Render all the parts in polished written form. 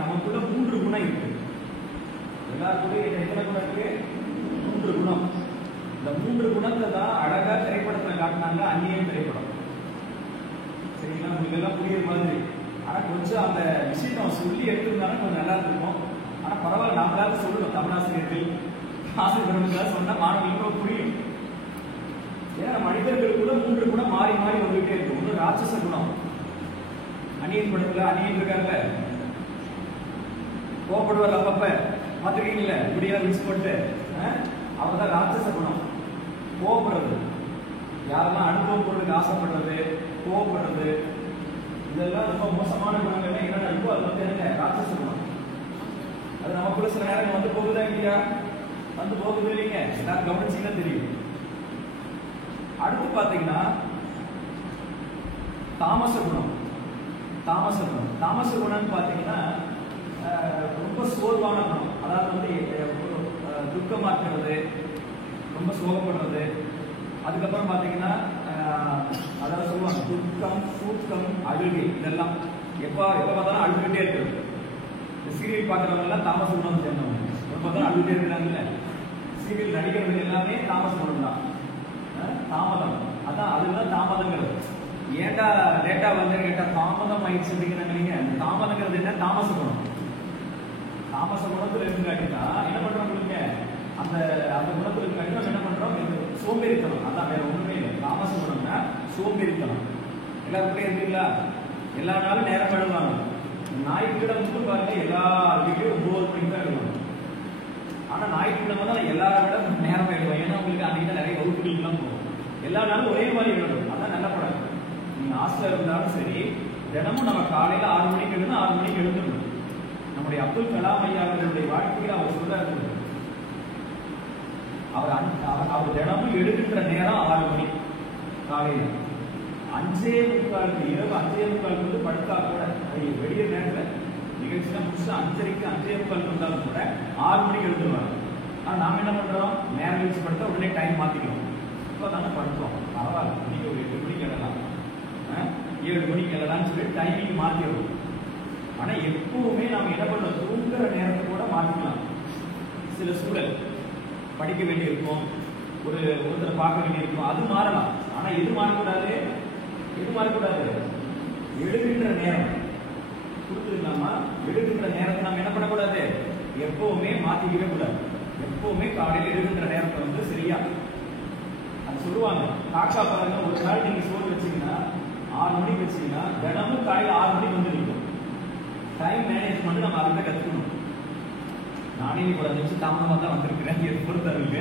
நமக்குள்ள 3 குணம் இருக்கு. எல்லாருக்குள்ள எத்தனை குணம் இருக்கு? 3 குணம். இந்த 3 குணத்தை தான் அழகா திரைப்படத்துல காட்டினாங்க. அந்நியன் திரைப்படம். சரிங்களா? உங்களுக்கு எல்லாம் புரியுற மாதிரி. ஆனா கொஞ்சம் அந்த விஷயத்தை சொல்லி எடுத்துருந்தாலும் கொஞ்சம் நல்லா இருக்கும். ஆனா பரவாயில்ல, நம்மளால சொல்லணும். தமிழாசிரியர்கள் ஆசிரியர்கள் சொன்னா மாணவர்களுக்கு புரியும். ஏன்னா மனிதர்களுக்குள்ள 3 குணம் மாறி மாறி வந்துகிட்டே இருக்கும். ஒன்று ராட்சச குணம். அந்நியன் படத்துல அந்நியன் இருக்காருல்ல, கோபப்படுவார் அப்பப்ப, பார்த்துருக்கீங்களா? இப்படியா மிஸ் போட்டு அவர் தான் ராட்சச குணம். கோபப்படுறது, யாரெல்லாம் அனுபவம் போடுறதுக்கு ஆசைப்படுறது, கோபப்படுறது, இதெல்லாம் ரொம்ப மோசமான குணங்கள். என்னன்னா இப்போ அது வந்து என்ன? ராட்சச குணம். அது நமக்குள்ள சில நேரம் வந்து போகுதா இல்லையா? வந்து போகுது இல்லைங்க. எல்லாரும் கவனிச்சீங்கன்னா தெரியும். அடுத்து பாத்தீங்கன்னா தாமச குணம். தாமச குணம், தாமச குணம்னு பாத்தீங்கன்னா ரொம்ப சோர்வான குணம். அதாவது வந்து துக்கமா இருக்கிறது, ரொம்ப சோகப்படுறது. அதுக்கப்புறம் பாத்தீங்கன்னா அதாவது சொல்லுவாங்க துக்கம், சூக்கம், அழுகை. இதெல்லாம் எப்ப பார்த்தாலும் அழுதுகிட்டே இருக்கிறது. சீரியல் பார்க்கறவங்க எல்லாம் தாமச குணம் சேர்ந்தவங்க. எப்ப பார்த்தாலும் அழுதுகிட்டே இருக்கிறாங்கல்ல. சீரியல் நடிகர்கள் எல்லாமே தாமச குணம் தான். தாமதம், அதான் அதுதான் தாமதங்கிறது. ஏண்டா லேட்டா வந்து கேட்டா தாமதம் ஆயிடுச்சு அப்படிங்கிறாங்க. தாமதங்கிறது என்ன? தாமச குணம். தாமச குணத்துல இருந்து காட்டினா என்ன பண்றோம்? உங்களுக்கு அந்த அந்த குணத்துல காட்டி நம்ம என்ன பண்றோம்? சோம்பேறித்தனம். அதான், வேற ஒண்ணுமே இல்லை. தாமச குணம்னா சோம்பேறித்தனம். எல்லாருக்குள்ளே இருக்குங்களா? எல்லா நாளும் நேரம் எழுதுவாங்க. ஞாயிற்றுக்கிழமை மட்டும் பாருங்க, எல்லா வீட்லயும் 9 மணிக்கு தான் எழுதுவாங்க. ஆனா ஞாயிற்றுக்கிழமை தான் எல்லாரும் விட நேரம் எழுதுவாங்க. ஏன்னா உங்களுக்கு அன்னைக்கு நிறைய வகுப்புகள் எல்லாம் போகும். எல்லா நாளும் ஒரே மாதிரி எழுதணும். அதான் நல்ல படம். நீங்க ஹாஸ்டல் இருந்தாலும் சரி, தினமும் நம்ம காலையில 6 மணிக்கு எழுதுனா 6 மணிக்கு எழுதணும். நம்முடைய அப்துல் கலாம் ஐயா அவர்களுடைய வாழ்க்கையில் அவர் சொல்றாரு, அவர் தினமும் எழுதுகின்ற நேரம் 6 மணி காலையில. 5:45 இரவு 5:45 வந்து படுத்தா கூட வெளியே நேரத்தில் நிகழ்ச்சியா முடிச்சு 5:30 5:45 வந்தாலும் கூட 6 மணிக்கு எழுதுவாங்க. ஆனா நாம என்ன பண்றோம்? நேரம் கழிச்சு படுத்தா உடனே டைம் மாத்திக்கிறோம். இப்போ தானே படுத்தோம், பரவாயில்ல, இன்னைக்கு ஒரு 8 மணிக்கு எழலாம், 7 மணிக்கு எழலாம்னு சொல்லி டைமிங் மாத்திடுறோம். ஆனா எப்பவுமே நாம என்ன பண்றோம்? தூங்குற நேரத்தை கூட மாத்திக்கலாம். சில சூழல் படிக்க வேண்டியிருக்கும், ஒருத்தரை பார்க்க வேண்டியிருக்கும், அது மாறலாம். ஆனா எது மாறக்கூடாது? எது மாறக்கூடாது? எழுதுகின்ற நேரம் கொடுத்துருக்கலாமா? எழுதுகின்ற நேரத்தை நம்ம என்ன பண்ணக்கூடாது? எப்பவுமே மாத்திக்கவே கூடாது. எப்பவுமே காலையில் எழுதுகின்ற நேரத்தை வந்து சரியா அது சொல்லுவாங்க. காக்கா பாருங்க, ஒரு நாள் நீங்க சோறு வச்சீங்கன்னா 6 மணிக்கு வச்சீங்கன்னா தினமும் காலையில் 6 மணிக்கு வந்து நிற்கும். டைம் மேனேஜ்மெண்ட் நம்ம அதை கற்றுக்கணும். நானே இப்போ 5 நிமிஷம் தாமதமாக தான் வந்திருக்கிறேன். பொறுத்தவரைங்க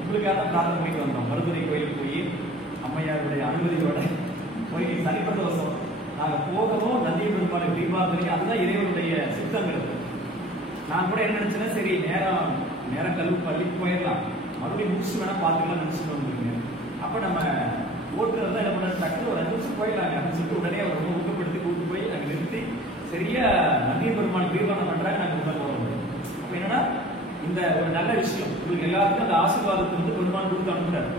உங்களுக்காக தான் பிரார்த்தனை பண்ணிட்டு வந்தோம். மருதுரை கோயிலுக்கு போய் அம்மையாருடைய அனுமதியோட போய் தனிப்பிரதோஷம் நாங்கள் போகவும் நந்தி பெருமாளை தீபாவளி, அதுதான் இறைவனுடைய சித்தங்கள். நான் கூட என்ன நினைச்சேன்னா, சரி நேரம் கல்வி பள்ளிக்கு போயிடலாம், மறுபடியும் முடிச்சு வேணா பார்த்துக்கலாம் நினைச்சுட்டு வந்துருங்க. அப்போ நம்ம ஓட்டுறது தான் என்ன பண்ண, டக்குனு ஒரு 5 நிமிஷம் போயிடலாங்க அப்படின்னு சொல்லிட்டு உடனே அவர் ரொம்ப ஊக்கப்படுத்தி கூப்பிட்டு போய் அங்கே நிறுத்தி சரியா நந்தி பெருமாள் தீர்மானம் பண்றாங்க. நாங்கள் உள்ள போக முடியும். அப்போ என்னன்னா, இந்த ஒரு நல்ல விஷயம் உங்களுக்கு எல்லாத்துக்கும் அந்த ஆசீர்வாதத்தை வந்து பெருமாள் கொடுத்து அனுப்புறாரு.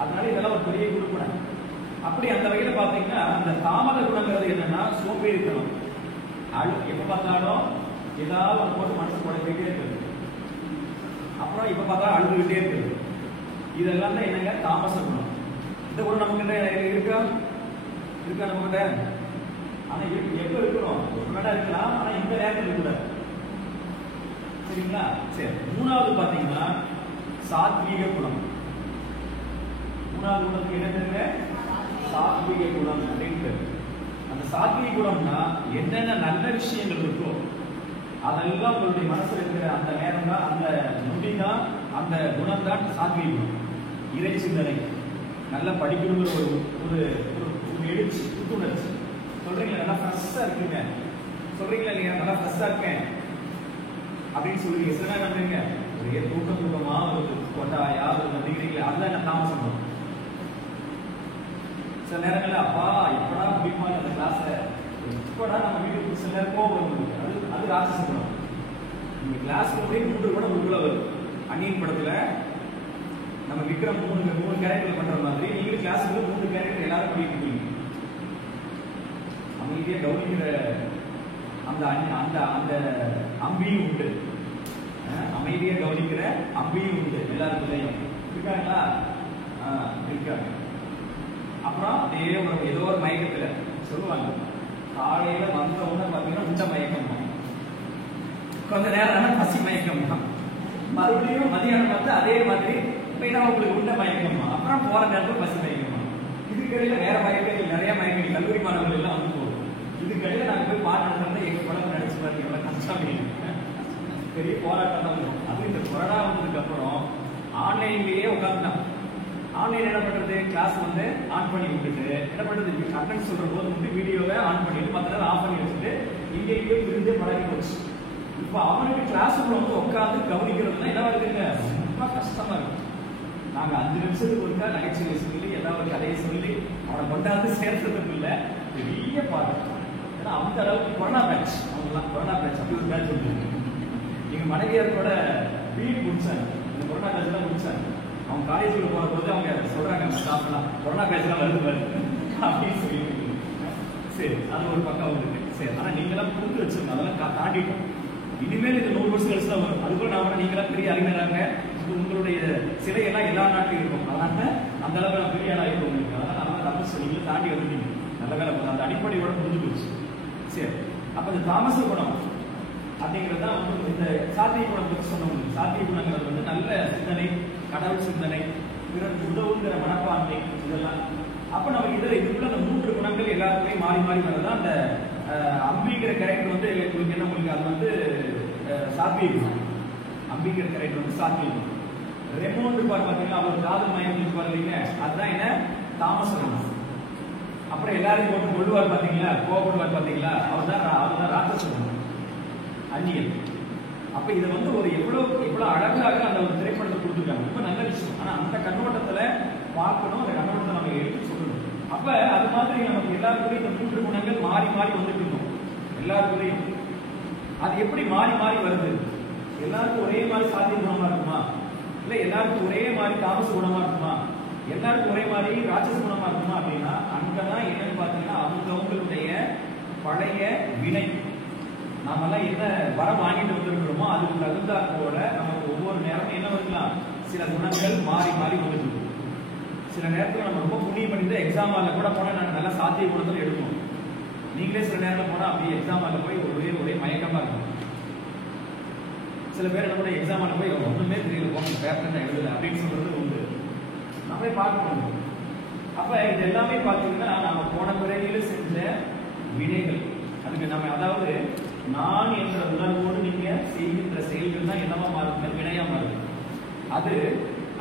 அதனால இதெல்லாம் ஒரு பெரிய கொடுப்பன. அப்படி அந்த வகையில பாத்தீங்கன்னா, அந்த தாமத குணங்கிறது என்னன்னா சோம்பேறித்தனம். எப்ப பார்த்தாலும் ஏதாவது ஒரு போட்டு மனசு குறைக்கிட்டே இருக்குது. அப்புறம் இப்ப பார்த்தா அழுதுகிட்டே இருக்குது. இதெல்லாம் தான் என்னங்க? தாமச குணம். இந்த குணம் நமக்கு இருக்கா நம்மகிட்ட? ஆனா எப்ப இருக்கிறோம்? எப்ப இருக்கலாம், ஆனா இந்த நேரத்தில் இருக்கக்கூடாது. சரிங்களா? சரி, மூணாவது பாத்தீங்கன்னா சாத்வீக குணம். மூணாவது குணத்துக்கு என்ன தெரியுங்க? சாத்வீக குணம் அப்படின்ட்டு. அந்த சாத்வீக குணம்னா என்னென்ன நல்ல விஷயங்கள் இருக்கோ அதெல்லாம் உங்களுடைய மனசுல இருக்கிற அந்த நேரம் தான், அந்த நொடி தான், அந்த குணம் தான் சாத்வீக குணம். இறை சிந்தனை, நல்லா படிக்கணுங்கிற ஒரு எழுச்சி, புத்துணர்ச்சி. சொல்றீங்களா நல்லா ஃப்ரெஷ்ஷா இருக்குங்க, சொல்றீங்களா இல்லையா நல்லா ஃப்ரெஷ்ஷா இருக்கேன் அப்படின்னு சொல்லுவீங்க. சில நேரம் நம்புறீங்க ஒரே தூக்கமா ஒரு கொண்டாயா ஒரு நம்பிக்கிறீங்களா, அதுதான் என்ன தாமசம் பண்ணும். சில நேரங்கள்ல அப்பா இப்படா முடியுமா அந்த கிளாஸ, இப்படா நம்ம வீட்டுக்கு சில நேரம் கோபம் வரும். அது ராட்சச குணம். நீங்க கிளாஸ்ல போய் 3 கூட உள்ள வரும். அந்நியன் படத்துல நம்ம விக்ரம் மூணு கேரக்டர் பண்ற மாதிரி நீங்க கிளாஸுக்கு 3 கேரக்டர் எல்லாரும் பண்ணிட்டு இருக்கீங்க. அமைதியா கவனிக்கிற அந்த அந்த அந்த அம்பியும் உண்டு, அமைதியா கவனிக்கிற அம்பியும் உண்டு எல்லாருக்குள்ளேயும் இருக்காங்களா? இருக்காங்க. அப்புறம் ஏதோ ஒரு மயக்கத்துல சொல்லுவாங்க, காலையில வந்த உடனே பாத்தீங்கன்னா உண்ட மயக்கம் தான், கொஞ்ச நேரம் பசி மயக்கம் தான், மறுபடியும் மதியானம் வந்து அதே மாதிரி உங்களுக்கு உண்ட மயக்கம், அப்புறம் போற நேரத்துல பசி மயக்கம். இதுக்கடையில வேற மயக்கம் நிறைய மயக்கம் கல்லூரி மாணவர்கள் எல்லாம் வந்து போகும். இதுக்கடையில நாங்க போய் பாராட்டுறத எங்க குழந்தை நினைச்சு பாருங்க எவ்வளவு கஷ்டம், பெரிய போராட்டம் தான் வரும். அது இந்த கொரோனா வந்ததுக்கு அப்புறம் ஆன்லைன்லயே உட்காந்துட்டான். ஆன்லைன் என்ன பண்றது, கிளாஸ் வந்து ஆன் பண்ணி விட்டுட்டு என்ன பண்றது, அட்டென்ட் சொல்ற போது வந்து வீடியோவை ஆன் பண்ணிட்டு மற்ற நேரம் ஆஃப் பண்ணி வச்சுட்டு இங்கேயே இருந்தே பழகி போச்சு. இப்போ அவனுக்கு கிளாஸ் வந்து உட்காந்து கவனிக்கிறதுனா என்ன இருக்குங்க, ரொம்ப கஷ்டமா இருக்கும். நாங்க 5 நிமிஷத்துக்கு ஒருக்கா நகைச்சுவை சொல்லி ஏதாவது கதையை சொல்லி அவனை கொண்டாந்து சேர்த்ததும் இல்லை, பெரிய பாடம். ஏன்னா அந்த அளவுக்கு கொரோனா பேட்ச், அவங்கலாம் கொரோனா பேட்ச் அப்படி ஒரு பேட்ச் வந்து எங்க மனைவியரோட வீடு முடிச்சாங்க, இந்த கொரோனா பேட்ச் தான் முடிச்சாங்க. அவங்க காலேஜுக்கு போற போது அவங்க சொல்றாங்க ஸ்டாஃப்லாம் கொரோனா பேட்ச் எல்லாம் வருது அப்படின்னு சொல்லி. சரி, அது ஒரு பக்கம் வந்துருக்கு. சரி, ஆனா நீங்க எல்லாம் கொடுத்து வச்சிருக்கோம், அதெல்லாம் தாண்டிட்டோம். இனிமேல் இது 100 வருஷம் கழிச்சு தான் வரும். அதுக்குள்ள நான் நீங்களாம் பெரிய அறிஞராங்க, உங்களுடைய சிலையெல்லாம் எல்லா நாட்டிலும் இருக்கும், அதனால அந்த அளவுக்கு நான் பெரிய ஆளா இருக்கும் உங்களுக்கு. அதனால தப்பு சொல்லி தாண்டி வந்துட்டீங்க, நல்ல வேலை. அந்த அடிப்படையோட புரிஞ்சு போச்சு. சரி, அப்ப இந்த தாமச குணம் அப்படிங்கிறது தான் வந்து இந்த சாத்திய குணம் பற்றி சொன்னோம். சாத்திய குணங்கிறது வந்து நல்ல சிந்தனை, கடவுள் சிந்தனை, பிறருக்கு உதவுங்கிற மனப்பான்மை, இதெல்லாம். அப்ப நம்ம இதுக்குள்ள அந்த 3 குணங்கள் எல்லாருக்குமே மாறி மாறி வரதான் அந்த அம்பிங்கிற கேரக்டர் வந்து உங்களுக்கு என்ன, உங்களுக்கு அது வந்து சாத்திய குணம். அம்பிங்கிற கேரக்டர் வந்து சாத்திய குணம். ரெமோண்ட் இருப்பார் பாத்தீங்கன்னா, அவர் காதல் மயம் இருப்பார் இல்லைங்க, அதுதான் என்ன, தாமச குணம். அப்புறம் எல்லாரையும் போட்டு கொள்ளுவார் பாத்தீங்களா, கோபப்படுவார் பாத்தீங்களா, அவர்தான் ராட்சச குணம், அந்நியன். அப்ப இதை வந்து ஒரு எவ்வளவு அழகாக அந்த ஒரு திரைப்படத்தை கொடுத்துருக்காங்க, ரொம்ப நல்ல விஷயம். ஆனா அந்த கண்ணோட்டத்துல பார்க்கணும், அந்த கண்ணோட்டத்தை நம்ம எடுத்து சொல்லணும். அப்ப அது மாதிரி நமக்கு எல்லாருக்குள்ளயும் இந்த 3 குணங்கள் மாறி மாறி வந்துட்டு இருக்கோம் எல்லாருக்குள்ளயும். அது எப்படி மாறி மாறி வருது? எல்லாருக்கும் ஒரே மாதிரி சாத்திய குணமா இருக்குமா, இல்ல எல்லாருக்கும் ஒரே மாதிரி தாமச குணமா இருக்குமா, எல்லாருக்கும் ஒரே மாதிரி ராட்சச குணமா இருக்குமா அப்படின்னா, அங்கதான் என்னன்னு பாத்தீங்கன்னா அவங்களுடைய பழைய வினை, நாமெல்லாம் என்ன வரம் வாங்கிட்டு வந்திருக்கிறோமோ அதுக்கு தகுந்தா போல நமக்கு ஒவ்வொரு நேரமும் என்ன வரலாம், சில குணங்கள் மாறி மாறி வந்துட்டு. சில நேரத்தில் நம்ம ரொம்ப புண்ணியம் பண்ணிட்டு எக்ஸாம் ஹாலில் கூட போனால் நான் நல்லா சாத்திய குணத்தில் எடுக்கணும். நீங்களே சில நேரத்தில் போனால் அப்படியே எக்ஸாம் ஹாலில் போய் ஒரே மயக்கமாக இருக்கும். சில பேர் என்ன பண்ண, எக்ஸாம் ஹாலில் போய் ஒன்றுமே தெரியல, போன பேப்பர் தான் எழுதலை அப்படின்னு சொல்றது உண்டு. நம்மளே பார்க்கணும். அப்போ இது எல்லாமே பார்த்தீங்கன்னா நம்ம போன பிறவியில் செஞ்ச வினைகள். அதுக்கு நம்ம அதாவது நான் என்ற உணர்வோடு நீங்க செய்கின்ற செயல்கள் தான் என்னவா மாறுங்க, வினையா மாறுது. அது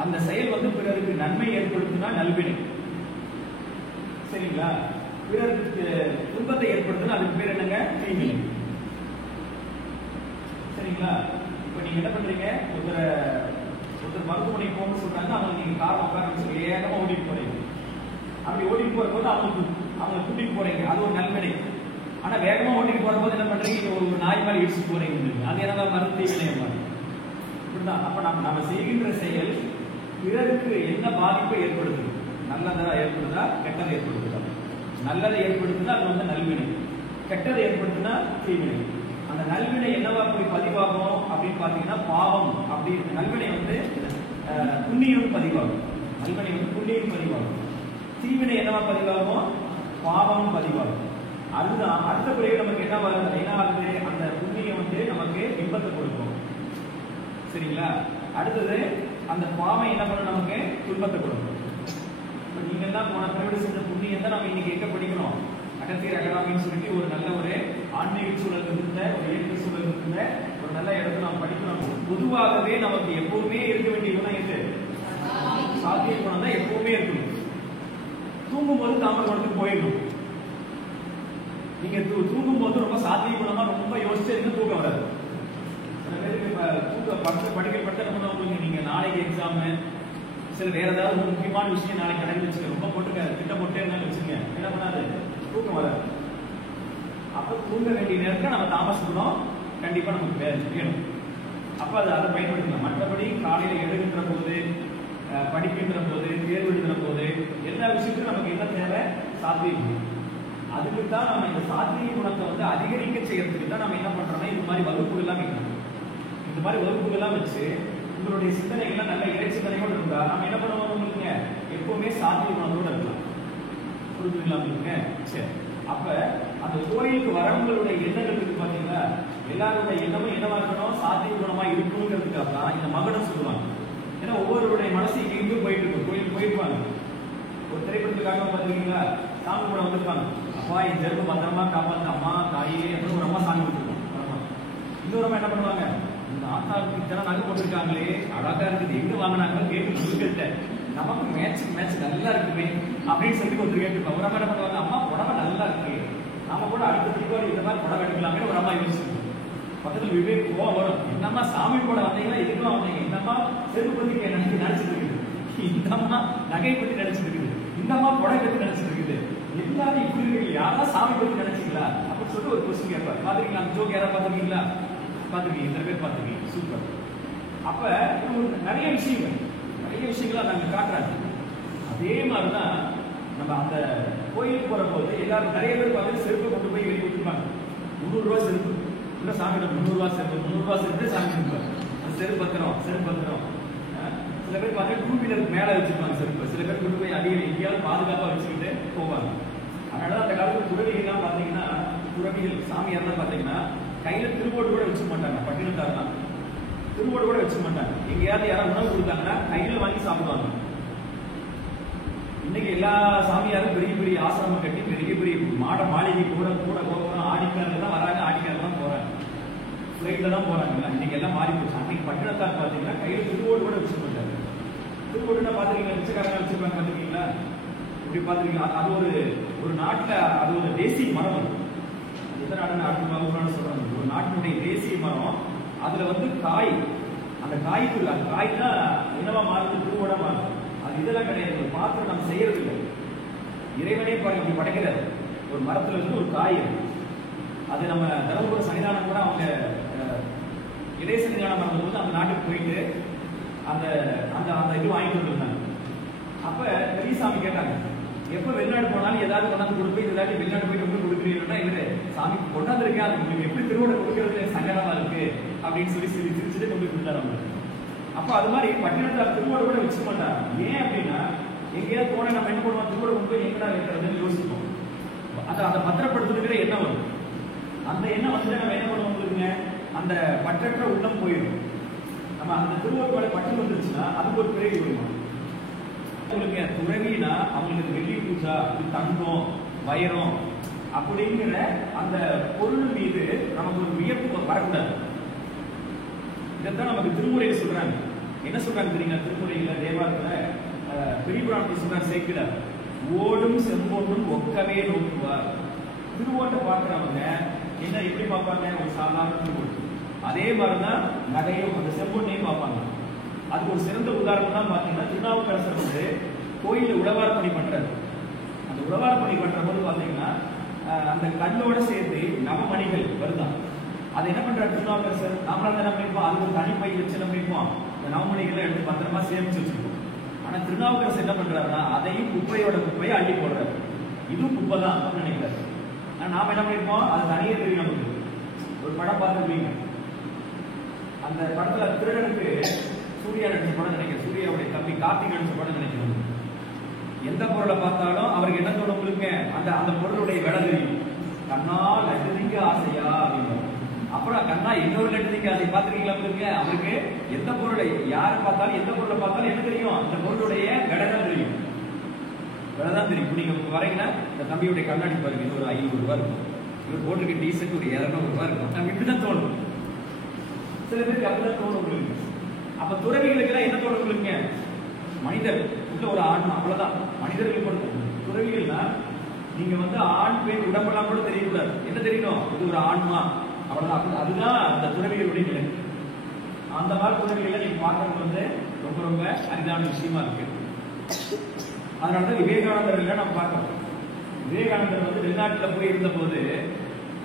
அந்த செயல் வந்து பிறருக்கு நன்மை ஏற்படுத்தினா நல்வினை, சரிங்களா? பிறருக்கு துன்பத்தை ஏற்படுத்தினா அதுக்கு பேர் என்னங்க, தீவினை, சரிங்களா? இப்ப நீங்க என்ன பண்றீங்க, ஒருத்தர் மருத்துவமனை போகணும்னு சொல்றாங்க, அவங்க நீங்க கார் உட்கார சொல்லி ஏகமா ஓடிட்டு போறீங்க. அப்படி ஓடிட்டு போற போது அவங்க கூட்டிட்டு போறீங்க, அது ஒரு நல்வினை. ஆனா வேகமா ஓட்டிட்டு போற போது என்ன பண்றீங்க, ஒரு நாய் மாதிரி இடிச்சு போறீங்க, அது என்னதான் மருந்து தீவினை மாதிரி. இப்படிதான். அப்ப நம்ம செய்கின்ற செயல் பிறருக்கு என்ன பாதிப்பை ஏற்படுத்துது, நல்லதா ஏற்படுதா கெட்டதை ஏற்படுத்துதா? நல்லதை ஏற்படுத்தினா அது வந்து நல்வினை, கெட்டதை ஏற்படுத்தினா தீவினை. அந்த நல்வினை என்னவா போய் பதிவாகும் அப்படின்னு பாத்தீங்கன்னா பாவம். அப்படி நல்வினை வந்து புண்ணியம் பதிவாகும், நல்வினை வந்து புண்ணியம் பதிவாகும். தீவினை என்னவா பதிவாகும், பாவம் பதிவாகும். அதுதான் அடுத்த பிறகு நமக்கு என்ன வருது, என்ன ஆகுது, அந்த புண்ணியம் வந்து நமக்கு இன்பத்தை கொடுக்கும், சரிங்களா? அடுத்தது அந்த பாவம் என்ன பண்ண, நமக்கு துன்பத்தை கொடுக்கும். நீங்க எல்லாம் போன பிறகு செஞ்ச புண்ணியம் தான் நம்ம இன்னைக்கு எங்க படிக்கணும், அகத்தியர் அகாடமின்னு சொல்லிட்டு ஒரு நல்ல ஒரு ஆன்மீக சூழல் இருந்த, ஒரு இயற்கை சூழல் இருந்த ஒரு நல்ல இடத்துல நம்ம படிக்கணும். பொதுவாகவே நமக்கு எப்பவுமே இருக்க வேண்டிய குணம் எது, சாத்திய குணம் தான் எப்பவுமே இருக்கணும். தூங்கும் போது தாமர குணத்துக்கு போயிடணும். நீங்க தூங்கும் போது ரொம்ப சாத்திய குணமா ரொம்ப யோசிச்சு தூக்கம் வராது. சில பேருக்கு படிக்கப்பட்ட உங்களுக்கு நீங்க நாளைக்கு எக்ஸாம், சில வேற ஏதாவது ஒரு முக்கியமான விஷயம் நாளைக்கு நடந்து வச்சுக்க, ரொம்ப போட்டுக்க திட்டம் போட்டே இருந்தாலும் வச்சுங்க, என்ன பண்ணாது, தூக்கம் வராது. அப்ப தூங்க வேண்டிய நேரத்தில் நம்ம தாமசிக்கணும், கண்டிப்பா நமக்கு வேணும். அப்ப அதை பயன்படுத்தலாம். மற்றபடி காலையில எழுகின்ற போது படிக்கின்ற போது, தேர்வு எழுதுற போது, எல்லா விஷயத்துக்கும் நமக்கு என்ன தேவை? சாத்வீக குணம். அதுக்கு தான் நம்ம இந்த சாத்வீக குணத்தை வந்து அதிகரிக்க செய்யறதுக்கு தான் நம்ம என்ன பண்றோம்னா இந்த மாதிரி வகுப்புகள் எல்லாம் வைக்கணும். இந்த மாதிரி வகுப்புகள் எல்லாம் வச்சு உங்களுடைய சிந்தனைகள்லாம் நல்ல இறைச்சித்தனையோடு இருந்தா நம்ம என்ன பண்ணுவோம்? உங்களுக்கு எப்பவுமே சாத்வீக குணத்தோடு இருக்கலாம். புரிஞ்சுங்களா உங்களுக்கு? சரி, அப்ப அந்த கோயிலுக்கு வரவங்களுடைய எண்ணங்கள் இருக்கு பாத்தீங்களா, எல்லாருடைய எண்ணமும் என்னவா இருக்கணும்? சாத்வீக குணமா இருக்கணுங்கிறதுக்காக தான் இந்த மகனம் சொல்லுவாங்க. ஏன்னா ஒவ்வொருடைய மனசு எங்கேயும் போயிட்டு இருக்கும். கோயிலுக்கு போயிருப்பாங்க, ஒரு திரைப்படத்துக்காக பாத்துருக்கீங்களா, சாமி கூட வந்திருப்பாங்க, அப்பா என் ஜெருப்பு பத்திரமா காப்பாத்து அம்மா தாயே அப்படின்னு ஒரு அம்மா சாமி கொடுத்துருக்கோம். இன்னொரு அம்மா என்ன பண்ணுவாங்க, இந்த ஆத்தாவுக்கு இத்தனை நகை போட்டிருக்காங்களே அழகா இருக்குது, எங்க வாங்கினாங்க கேட்டு முழுக்கிட்ட, நமக்கு மேட்ச் நல்லா இருக்குமே அப்படின்னு சொல்லி ஒருத்தர் கேட்டுருப்பாங்க. ஒரு அம்மா என்ன பண்ணுவாங்க, அம்மா புடவை நல்லா இருக்கு, நாம கூட அடுத்த தீபாவளி இந்த மாதிரி புடவை எடுக்கலாமே ஒரு அம்மா யோசிச்சிருக்கோம். பக்கத்துல விவேக் கோவம் வரும், என்னம்மா சாமி கூட வந்தீங்களா, இதுக்கெல்லாம் வந்தீங்க, இந்தம்மா செருப்பு பத்தி நினைச்சிட்டு இருக்குது, இந்தம்மா நகை பத்தி நினைச்சிட்டு இருக்குது, இந்தம்மா புடவை பத்தி நினைச்சிட்டு இருக்குது, எல்லாரும் இப்படி இருக்கு, யாரா சாமி பத்தி நினைச்சீங்களா அப்படின்னு சொல்லி ஒரு கொஸ்டின் கேட்பாரு. பாத்துருக்கீங்களா அந்த ஜோக்? யாரா பாத்துருக்கீங்களா? பாத்துருக்கீங்க, இத்தனை பேர் பாத்துருக்கீங்க, சூப்பர். அப்ப நிறைய விஷயங்களா நாங்க காட்டுறாங்க. அதே மாதிரிதான் நம்ம அந்த கோயிலுக்கு போற போது எல்லாரும் நிறைய பேர் பார்த்து செருப்பு கொண்டு போய் வெளியே கொடுத்துருப்பாங்க. 300 ரூபாய் செருப்பு இல்ல சாமி, 300 ரூபாய் செருப்பு சாமி கொடுப்பாரு. செருப்பு பத்திரம். சில பேர் பார்த்தா 2 வீலருக்கு மேல வச்சிருப்பாங்க செருப்பு. சில பேர் கொண்டு போய் அடியில் எங்கேயாவது பாதுகாப்பா வச்சுக்கிட்டு போவாங்க. அதனால அந்த காலத்துல துறவிகள்லாம் பாத்தீங்கன்னா, துறவிகள் சாமியார்லாம் பாத்தீங்கன்னா கையில திருவோடு கூட வச்சுக்க மாட்டாங்க. பட்டினத்தார்லாம் திருவோடு கூட வச்சுக்க மாட்டாங்க. எங்கேயாவது யாராவது உணவு கொடுத்தாங்கன்னா கையில வாங்கி சாப்பிடுவாங்க. இன்னைக்கு எல்லா சாமியாரும் பெரிய பெரிய ஆசிரமம் கட்டி பெரிய மாளிகை கூட கோபுரம் ஆடிக்காரில் தான் வராங்க, ஆடிக்காரில் தான் போறாங்க, ஃபிளைட்ல தான் போறாங்க. இன்னைக்கு எல்லாம் மாறி போச்சு. அன்னைக்கு பட்டினத்தார் பாத்தீங்கன்னா கையில திருவோடு கூட வச்சுக்க மாட்டாங்க. திருவோடுனா பாத்துருக்கீங்களா, பிச்சைக்காரங்க வச்சிருப்பாங்க பாத்துருக்கீங்களா? இப்படி பாத்துருக்கீங்களா? அது ஒரு நாட்டுல அது ஒரு தேசிய மரம். எந்த நாடுன்னு அடுத்த வகுப்புன்னு சொல்றாங்க. ஒரு நாட்டினுடைய தேசிய மரம். அதுல வந்து காய், அந்த காய்க்குள்ள அந்த காய் தான் என்னவா மாறுது? திருவோடா மாறுது. அது இதெல்லாம் கிடையாது, ஒரு பாத்திரம் நம்ம செய்யறது இல்லை. இறைவனே பாருங்க அப்படி படைக்கிறார். ஒரு மரத்துல இருந்து ஒரு காய், அது நம்ம தருமபுர சன்னிதானம் கூட அவங்க இடைய சன்னிதானம் பண்ணும்போது அந்த நாட்டுக்கு போயிட்டு அந்த அந்த அந்த இது வாங்கிட்டு வந்திருந்தாங்க. அப்ப பெரியசாமி கேட்டாங்க, எப்ப வெளிநாடு போனாலும் ஏதாவது கொண்டாந்து கொடுப்பேன், ஏதாவது வெளிநாடு போயிட்டு எப்படி கொடுக்குறீங்கன்னா, இவரு சாமி கொண்டாந்துருக்கேன், அது உங்களுக்கு எப்படி திருவோட கொடுக்கறது சங்கடமா இருக்கு அப்படின்னு சொல்லி சிரிச்சுட்டு கொண்டு கொடுத்தாரு அவங்க. அப்ப அது மாதிரி பட்டினத்தார் திருவோட கூட வச்சுக்க மாட்டாங்க. ஏன் அப்படின்னா, எங்கேயாவது போன நம்ம என்ன பண்ணுவோம், திருவோட கொண்டு எங்கடா வைக்கிறதுன்னு யோசிப்போம். அதை பத்திரப்படுத்துகிற எண்ணம் வரும். அந்த எண்ணம் வந்து நம்ம என்ன பண்ணுவோம் இருக்குங்க, அந்த பற்றற்ற உள்ளம் போயிடும். நம்ம அந்த திருவோட பற்று வந்துருச்சுன்னா அதுக்கு ஒரு பிறகு வருமா உங்களுக்கு துறவினா அவங்களுக்கு வெள்ளி பூஜா, தங்கம், வைரம் அப்படிங்கிற அந்த பொருள் மீது நமக்கு ஒரு வியப்பு வரக்கூடாது. இதைத்தான் நமக்கு திருமுறையில சொல்றாங்க. என்ன சொல்றாங்க தெரியுங்க? திருமுறையில தேவாரத்துல பெரிய புராணத்தை சொல்றாங்க சேக்கிழார், ஓடும் செம்பொன்னும் ஒக்கவே நோக்குவார். திருவோட்டை பார்க்கிறவங்க என்ன எப்படி பார்ப்பாங்க? ஒரு சாதாரண திருவோட்டு. அதே மாதிரிதான் நகையும் அந்த செம்பொன்னையும் பார்ப்பாங்க. அதுக்கு ஒரு சிறந்த உதாரணம் தான் பாத்தீங்கன்னா, திருநாவுக்கரசர் வந்து கோயில உழவார் பணி பண்றாரு. அந்த உழவார் பணி பண்ற போது பாத்தீங்கன்னா அந்த கல்லோட சேர்த்து நவமணிகள் வருதான். அதை என்ன பண்றாரு திருநாவுக்கரசர்? நாமளாக என்ன பண்ணிப்போம், அது ஒரு தனிப்பை வச்சு என்ன பண்ணிப்போம், அந்த நவமணிகளை எடுத்து பத்திரமா சேமிச்சு வச்சிருப்போம். ஆனா திருநாவுக்கரசர் என்ன பண்றாருன்னா, அதையும் குப்பையோட குப்பையை அள்ளி போடுறாரு. இதுவும் குப்பை தான் அப்படின்னு நினைக்கிறாரு. நாம என்ன பண்ணிருப்போம், அது தனியே தெரியும். நமக்கு ஒரு படம் பார்த்துருப்பீங்க, அந்த படத்துல திருடனுக்கு சூர்யா நடிச்ச படம் நினைக்கிறேன், சூர்யாவுடைய தம்பி கார்த்திக் நடிச்ச படம் நினைக்கிறேன். எந்த பொருளை பார்த்தாலும் அவருக்கு என்ன தோணும் உங்களுக்கு, அந்த அந்த பொருளுடைய விலை தெரியும். கண்ணா லட்டு திங்க ஆசையா அப்படின்னு, அப்புறம் கண்ணா இன்னொரு லட்டு திங்க ஆசை பார்த்துருக்கீங்களா உங்களுக்கு? அவருக்கு எந்த பொருளை யாரை பார்த்தாலும் எந்த பொருளை பார்த்தாலும் என்ன தெரியும், அந்த பொருளுடைய விலை தான் தெரியும். விலை தான் தெரியும். நீங்க வரீங்கன்னா இந்த தம்பியுடைய கண்ணாடி பாருங்க, இது ஒரு 500 ரூபாய் இருக்கும், இவர் போட்டிருக்க டீஷர்ட் ஒரு 200 ரூபாய் இருக்கும். நம்ம இப்படிதான் தோணும். சில பேருக்கு அப்படிதான் தோணும் உங்களுக்கு. அப்ப துறவிகளுக்கு எல்லாம் என்ன தோணும் உங்களுக்கு? மனிதர் உள்ள ஒரு ஆண், அவ்வளவுதான் மனிதர்களுக்கு கொடுக்கும். துறவிகள்னா நீங்க வந்து ஆண் பெண் உடம்பெல்லாம் கூட தெரியக்கூடாது. என்ன தெரியணும், இது ஒரு ஆன்மா, அவ்வளவுதான். அதுதான் அந்த துறவிகளுடைய நிலை. அந்த மாதிரி துறவிகளை நீங்க பார்க்கறது வந்து ரொம்ப ரொம்ப அரிதான விஷயமா இருக்கு. அதனாலதான் விவேகானந்தர்கள் நம்ம பார்க்கணும். விவேகானந்தர் வந்து வெளிநாட்டுல போய் இருந்த போது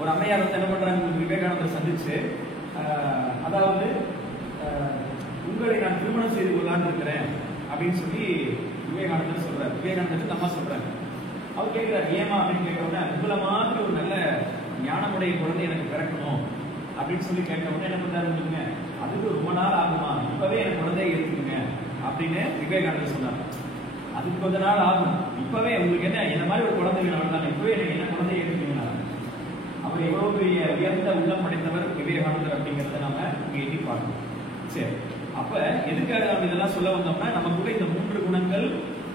ஒரு அம்மையார் வந்து என்ன பண்றாங்க, விவேகானந்தர் சந்திச்சு, அதாவது உங்களை நான் திருமணம் செய்து கொள்ளலான்னு இருக்கிறேன், அப்படின்னு சொல்லி விவேகானந்தர் சொல்றாரு. விவேகானந்தர் அம்மா சொல்றாங்க. அவர் கேட்கிறார், ஏமா அப்படின்னு கேட்கறோம்னா, உங்களை மாதிரி ஒரு நல்ல ஞானமுடைய குழந்தை எனக்கு பிறக்கணும் அப்படின்னு சொல்லி கேட்ட உடனே என்ன பண்றாருங்க, அதுக்கு ரொம்ப நாள் ஆகுமா, இப்பவே எனக்கு குழந்தைய எடுத்துக்கங்க அப்படின்னு விவேகானந்தர் சொன்னார். அதுக்கு கொஞ்ச நாள் ஆகும், இப்பவே உங்களுக்கு என்ன மாதிரி ஒரு குழந்தை வேணும், இப்பவே எனக்கு என்ன குழந்தைய எடுத்துக்கீங்கன்னா. அவர் எவ்வளவு பெரிய உயர்ந்த உள்ளம் படைத்தவர் விவேகானந்தர் அப்படிங்கிறத நாம இங்க எண்ணி பார்க்கணும். சரி, அப்ப எதுக்காக நம்ம இதெல்லாம் சொல்ல வந்தோம்னா, நம்ம கூட இந்த 3 குணங்கள்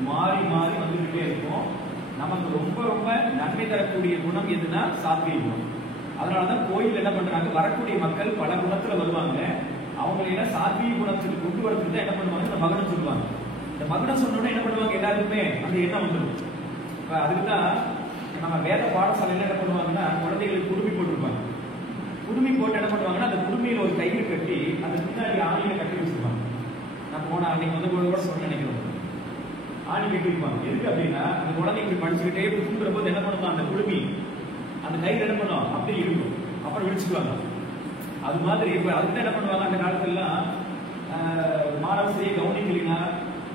மாறி மாறி வந்துகிட்டே இருக்கும். நமக்கு ரொம்ப ரொம்ப நன்மை தரக்கூடிய குணம் எதுனா சாத்வீக குணம். அதனாலதான் கோயில் என்ன பண்றாங்க, வரக்கூடிய மக்கள் பல குணத்துல வருவாங்க, அவங்கள சாத்வீக குணத்துக்கு கொண்டு வரதுக்கு தான் என்ன பண்ணுவாங்க, இந்த மகனம் சொல்லுவாங்க. இந்த மகனம் சொன்னோட என்ன பண்ணுவாங்க, எல்லாருக்குமே அந்த எண்ணம் வந்துடும். இப்ப அதுக்குதான் நம்ம வேத பாடசாலையில என்ன பண்ணுவாங்கன்னா, குழந்தைகளுக்கு குடுமி போட்டிருப்பாங்க. குடுமி போட்டு என்ன பண்ணுவாங்கன்னா, அந்த குடுமியில ஒரு கயிறு கட்டி அந்த பின்னாடி ஆணியில கட்டி வச்சிருப்பாங்க. நான் போன அன்னைக்கு கூட சொல்ல நினைக்கிறோம், ஆணி கட்டி வைப்பாங்க. எதுக்கு அப்படின்னா, அந்த குழந்தை இப்படி படிச்சுக்கிட்டே தூங்குற போது என்ன பண்ணுவாங்க, அந்த குடுமி அந்த கயிறு என்ன பண்ணுவோம் அப்படியே இருக்கும், அப்புறம் விழிச்சுக்குவாங்க. அது மாதிரி இப்ப அதுக்கு என்ன பண்ணுவாங்க, அந்த காலத்துலாம் மாணவசிரியை கவனிக்கலைன்னா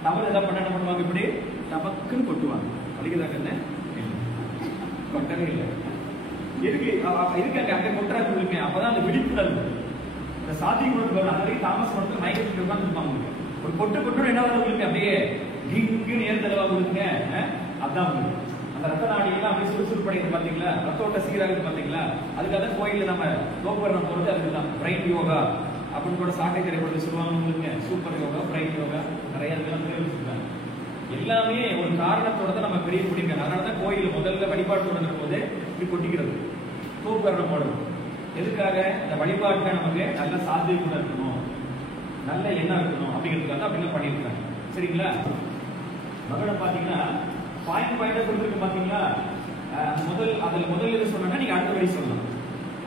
தவறு எதாவது பண்ண என்ன பண்ணுவாங்க, இப்படி டபக்குன்னு கொட்டுவாங்க. அடிக்கதாக என்ன கொட்டவே இல்லை, எதுக்கு இருக்காங்க அங்க கொட்டுறாங்க. அப்பதான் அந்த விழிப்புணர்வு இந்த சாத்திய குணத்துக்கு அந்த தாமஸ் மரத்துல மயக்கத்துக்கு உட்காந்துருப்பாங்க. ஒரு கொட்டு என்ன உங்களுக்கு அப்படியே இங்கு நேர்தலவா கொடுங்க. அதான் உங்களுக்கு அந்த ரத்த நாடிகள்லாம் அப்படியே சுறுசுறுப்படைகிறது பாத்தீங்களா, ரத்தோட்ட சீராகுது பாத்தீங்களா. அதுக்காக தான் கோயில்ல நம்ம கோபுரம் போறது அதுக்குதான் பிரைன் யோகா அப்படின்னு கூட சாட்டை திரைப்படத்தில் சொல்லுவாங்க உங்களுக்கு. சூப்பர் யோகா, பிரைன் யோகா நிறைய வச்சிருக்காங்க. எல்லாமே ஒரு காரணத்தோட தான் நம்ம பெரிய பிடிக்கணும். அதனாலதான் கோயில் முதல்ல வழிபாடு தொடங்குற போது இப்படி கொட்டிக்கிறது, கோபுரம் போடுறது. எதுக்காக, இந்த வழிபாட்டுல நமக்கு நல்ல சாத்திய குணம் இருக்கணும், நல்ல எண்ணம் இருக்கணும் அப்படிங்கிறதுக்காக அப்படிலாம் பண்ணியிருக்காங்க. சரிங்களா. மகனம் பாத்தீங்கன்னா பாயிண்டா கொடுத்துருக்கு பாத்தீங்களா. முதல் எது சொன்னா நீங்க அடுத்த வழி சொல்லலாம்.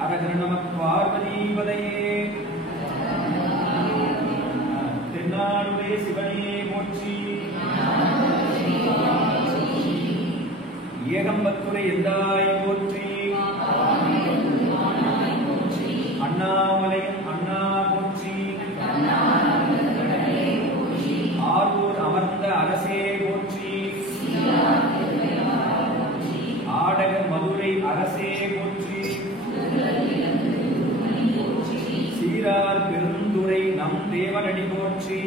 அரகர நம பார்வதி பதையே, தென்னாடுடைய சிவனையே போற்றி, ஏகம்பத்துரை எந்தாய் போற்றி, அண்ணாமலையும் அண்ணா போற்றி, ஆரூர் அமர்ந்த அரசே போற்றி, ஆடக மதுரை அரசே போற்றி, சீரார் பெருந்துரை நம் தேவனடி போற்றி,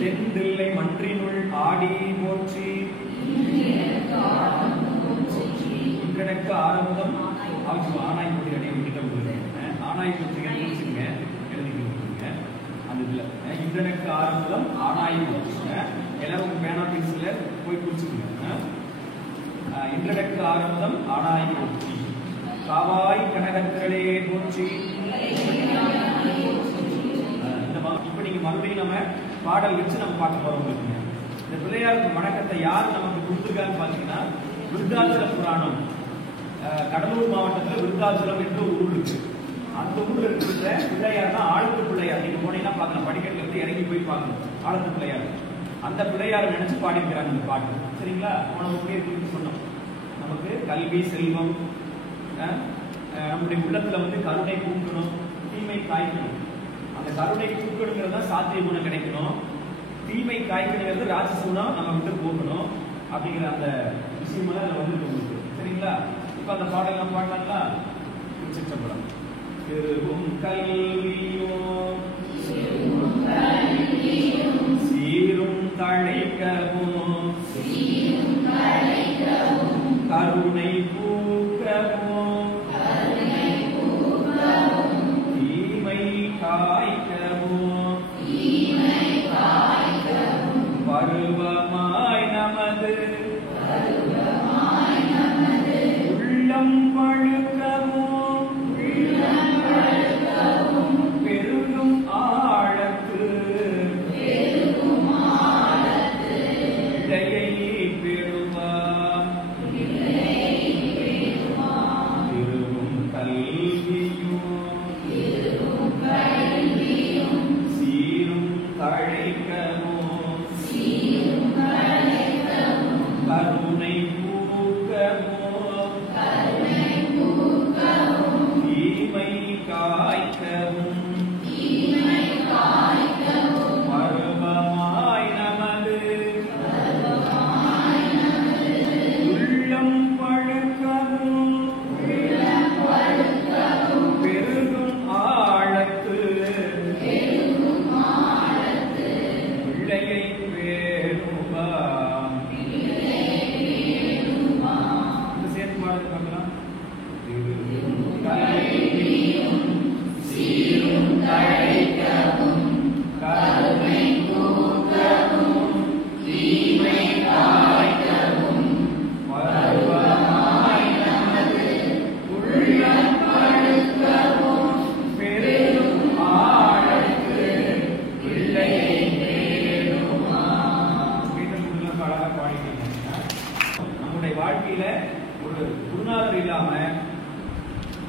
தென்தில்லை மன்றினுள் ஆடி போற்றி, இன்றெனக்கு ஆரம்பம் ஆனாய் போட்டி அடைய விட்டுக்க ஆனாய் போற்றி எழுதிங்க அந்த இதுல இன்றெனக்கு ஆரம்பம் ஆனாய் போச்சுங்க. எல்லாரும் உங்க பேனா பென்சில போய் குறிச்சுக்கோங்க. இன்றெனக்கு ஆரம்பம் ஆனாய் போற்றி, காவாய் கனகத்திரளே போற்றி. இப்ப நீங்க மறுபடியும் நம்ம பாடல் வச்சு நம்ம பார்க்க போறோம். இந்த பிள்ளையாருக்கு வணக்கத்தை யார் நமக்கு கொடுத்துருக்கான்னு பாத்தீங்கன்னா, விருத்தாச்சல புராணம். கடலூர் மாவட்டத்துல விருத்தாச்சலம் என்ற ஒரு ஊர் இருக்கு. அந்த ஊர்ல இருக்கிற பிள்ளையார் தான் ஆழ்த்து பிள்ளையார். நீங்க போனீங்கன்னா பார்க்கலாம், படிக்கட்டுல இருந்து இறங்கி போய் பார்க்கணும் ஆழ்த்து பிள்ளையார். அந்த பிள்ளையாரை நினைச்சு பாடிக்கிறாங்க இந்த பாட்டு. சரிங்களா. போன குறித்து சொன்னோம், நமக்கு கல்வி செல்வம், நம்முடைய உள்ளத்துல கருணை பூக்கணும், தீமை காய்க்கணும். அந்த கருணை பூக்கணுங்கிறது தான் சாத்திய குணம் கிடைக்கணும், தீமை காய்க்கணுங்கிறது ராட்சச குணம் நம்ம விட்டு போகணும் அப்படிங்கிற அந்த விஷயமெல்லாம் அதுல உங்களுக்கு. சரிங்களா. இப்ப அந்த பாடல் நம்ம பாடலாங்களா. சிற்றம்பலம். திருவும் கல்வியும் சீரும் தழைக்கவும் கருணை பூக்கவும் தீமை காய்க்கவும் பருவமாய் நமது உள்ளம் பழுக்கவும் பெருகும் ஆழத்து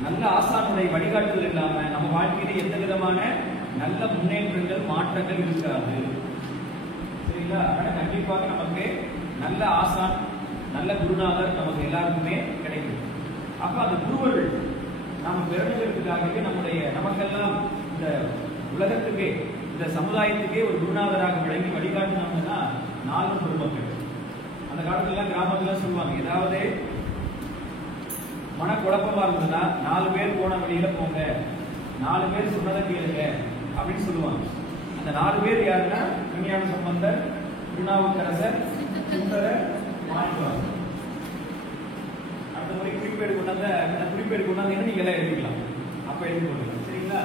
நல்ல ஆசானுடைய வழிகாட்டுதல் இல்லாம நம்ம வாழ்க்கையில எந்த விதமான நல்ல முன்னேற்றங்கள் மாற்றங்கள் இருக்காது. சரிங்களா? ஆனா கண்டிப்பாக நமக்கு நல்ல ஆசான் நல்ல குருநாதர் நமக்கு எல்லாருக்குமே கிடைக்கும். அப்ப அந்த குருவர்கள் நாம பெருமைகளுக்காகவே நமக்கெல்லாம் இந்த உலகத்துக்கே இந்த சமுதாயத்துக்கே ஒரு குருநாதராக விளங்கி வழிகாட்டினாங்கன்னா நாலு பெருமக்கள். அந்த காலத்துல கிராமத்துல சொல்லுவாங்க, ஏதாவது மனக்குழப்பமா இருந்ததுன்னா 4 பேர் போன வழியில போங்க, 4 பேர் சொன்னதை கேளுங்க அப்படின்னு சொல்லுவாங்க. அந்த 4 பேர் யாருன்னா விஞ்ஞான சம்பந்தர், திருநாவுக்கரசர், சுந்தரர், மாணிக்கவாசகர். அந்த முறை குறிப்பேடு கொண்டாந்து நீங்க எல்லாம் எழுதிக்கலாம். அப்ப எழுதி கொள்ளலாம். சரிங்களா?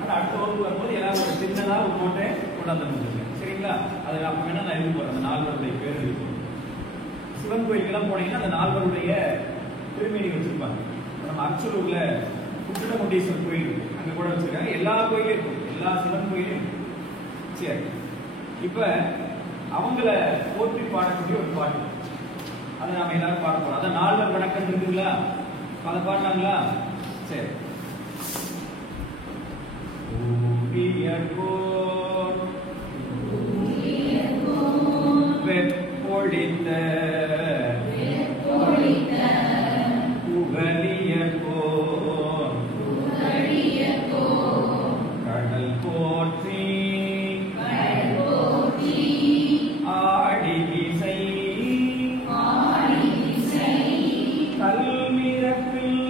ஆனா அடுத்த வகுப்பு வரும்போது எல்லாரும் ஒரு சின்னதா ஒரு நோட்டை கொண்டாந்து. சரிங்களா? அது அப்ப வேணா நான் எழுதி போறேன். அந்த 4 பேருடைய பேர் எழுதி. சிவன் கோயிலுக்கெல்லாம் போனீங்கன்னா அந்த 4 பேருடைய திருமேனி வச்சிருப்பாங்க. நம்ம அச்சலூர்ல குற்றமுண்டீஸ்வரர் கோயில் அங்க கூட வச்சிருக்காங்க. எல்லா கோயிலும் இருக்கும், எல்லா சிவன் கோயிலும். சரி, இப்ப அவங்கள போற்றி பாடக்கூடிய ஒரு பாட்டு, அதை நாம எல்லாரும் பாட போறோம். அதான் 4 வணக்கம் இருக்குங்களா? அதை பாடினாங்களா? சரி. வெப்பொழித்த கடல் போற்றி ஆடி இசை கல்மிரப்பில்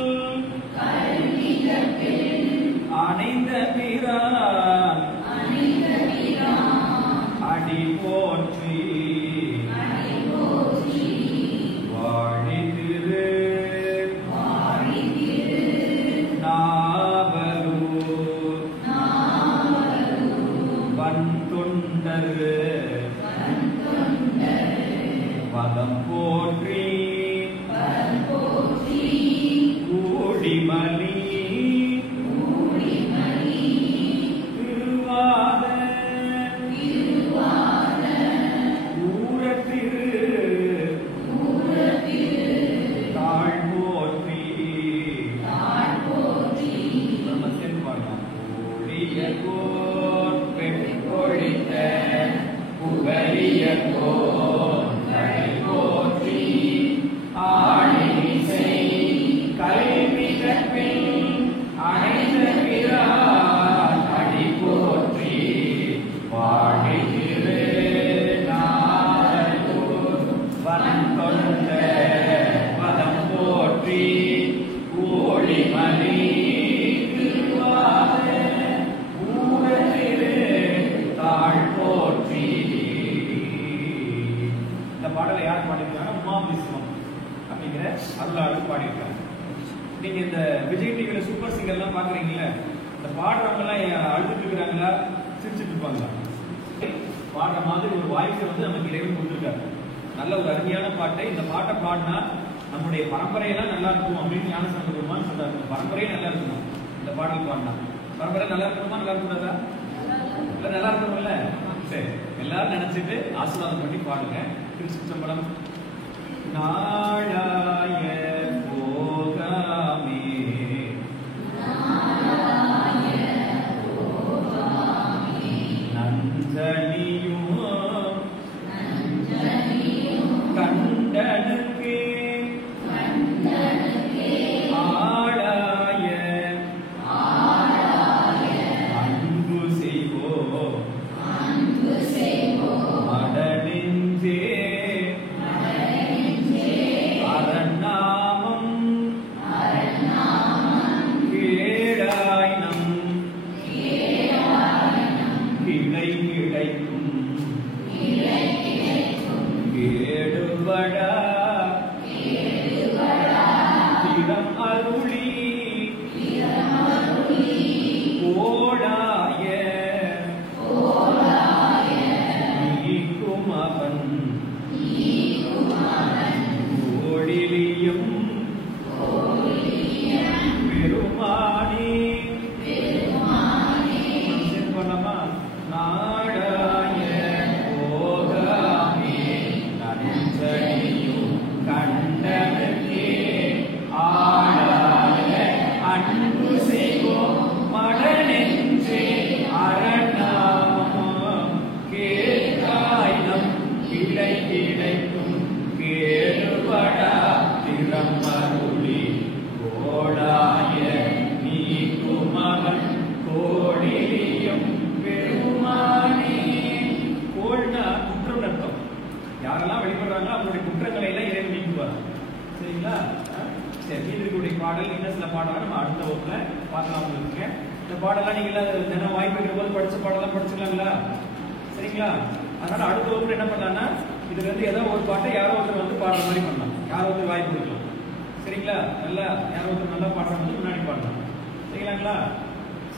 அணைந்த பிரான் அடி போற்றி வாழி திரு பதம் போற்றி கூடிமணி திருவாத ஊரத்திரு தாழ் போற்றி பிரம்மசேன் பாடலாம். கூடிய கோர் பெற்றொழித்த புகழிய கோர் போற்றி ஆடி இசை கல்மிரப்பில் அணைந்த பிரான் அடி போற்றி வாழி திரு நாளூர் வந்தொண்ட பதம் போற்றி கூடிமணி திருவாத ஊரத்திரு தாழ் போற்றி. இந்த பாடலை யார் பாடியிருக்காங்க? உமாபிஸ்வம் அப்படிங்கிற அருளாளர் பாடியிருக்காங்க. நீங்க இந்த விஜய் டிவில சூப்பர் சிங்கர்லாம் பாக்குறீங்கல்ல, இந்த பாடுறவங்க எல்லாம் அழுதுட்டு இருக்கிறாங்களா, சிரிச்சுட்டு இருப்பாங்களா? பாடுற மாதிரி ஒரு வாய்ஸை வந்து நமக்கு இறைவன் கொடுத்துருக்காரு. நல்ல ஒரு அருமையான பாட்டை. இந்த பாட்டை பாடினா நம்முடைய பரம்பரையெல்லாம் நல்லா இருக்கும் அப்படின்னு ஞானசம்பந்த பெருமான் சொல்றாரு. இந்த பரம்பரையே நல்லா இருக்கணும். இந்த பாடல் பாடினா பரம்பரை நல்லா இருக்கணுமா, நல்லா இருக்கக்கூடாதா? இல்ல நல்லா இருக்கணும்ல. சரி, எல்லாரும் நினைச்சிட்டு ஆசீர்வாதம் பண்ணி பாடுங்க. திருச்சிற்றம்பலம். நாளாய போகாமே நஞ்சனியும் கண்டனுக்கு ஆளாய அன்பு செய்வோம் மடனெஞ்சே அரண்நாமம் கேடாய் நம் கிளை கிடைக்கும் கேடுபடா திறம் அருளி ஓடாய நீக்கும் அவன் ஓடிலியும் பெருமானே பண்ணமா நாடாய போகாமே நஞ்சனியும் கண்டனே ஆடாய சரிங்களா? சரி, மீதிருக்கக்கூடிய பாடல் இன்னும் சில பாடலாம் நம்ம அடுத்த வகுப்புல பார்க்கலாம் உங்களுக்கு. இந்த பாடலாம் நீங்க தினம் வாய்ப்பு இருக்கிற போது படிச்ச பாடலாம் படிச்சுக்கலாங்களா? சரிங்களா? அதனால அடுத்த வகுப்புல என்ன பண்ணலாம்னா இதுல இருந்து ஏதோ ஒரு பாட்டை யாரோ ஒருத்தர் வந்து பாடுற மாதிரி பண்ணலாம். யாரோ ஒருத்தர் வாய்ப்பு கொடுக்கலாம். சரிங்களா? நல்லா யாரோ ஒருத்தர் நல்லா பாடுற வந்து முன்னாடி பாடலாம். சரிங்களாங்களா?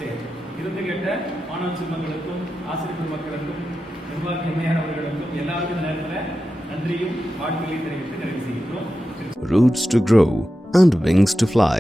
சரி, இருந்து கேட்ட மாணவ செல்வங்களுக்கும் ஆசிரியர் பெருமக்களுக்கும் நிர்வாகியமையானவர்களுக்கும் எல்லாருக்கும் இந்த நேரத்தில் நன்றியும் வாழ்த்துக்களையும் தெரிவித்து நிறைவு செய்கிறோம். Roots to grow and wings to fly.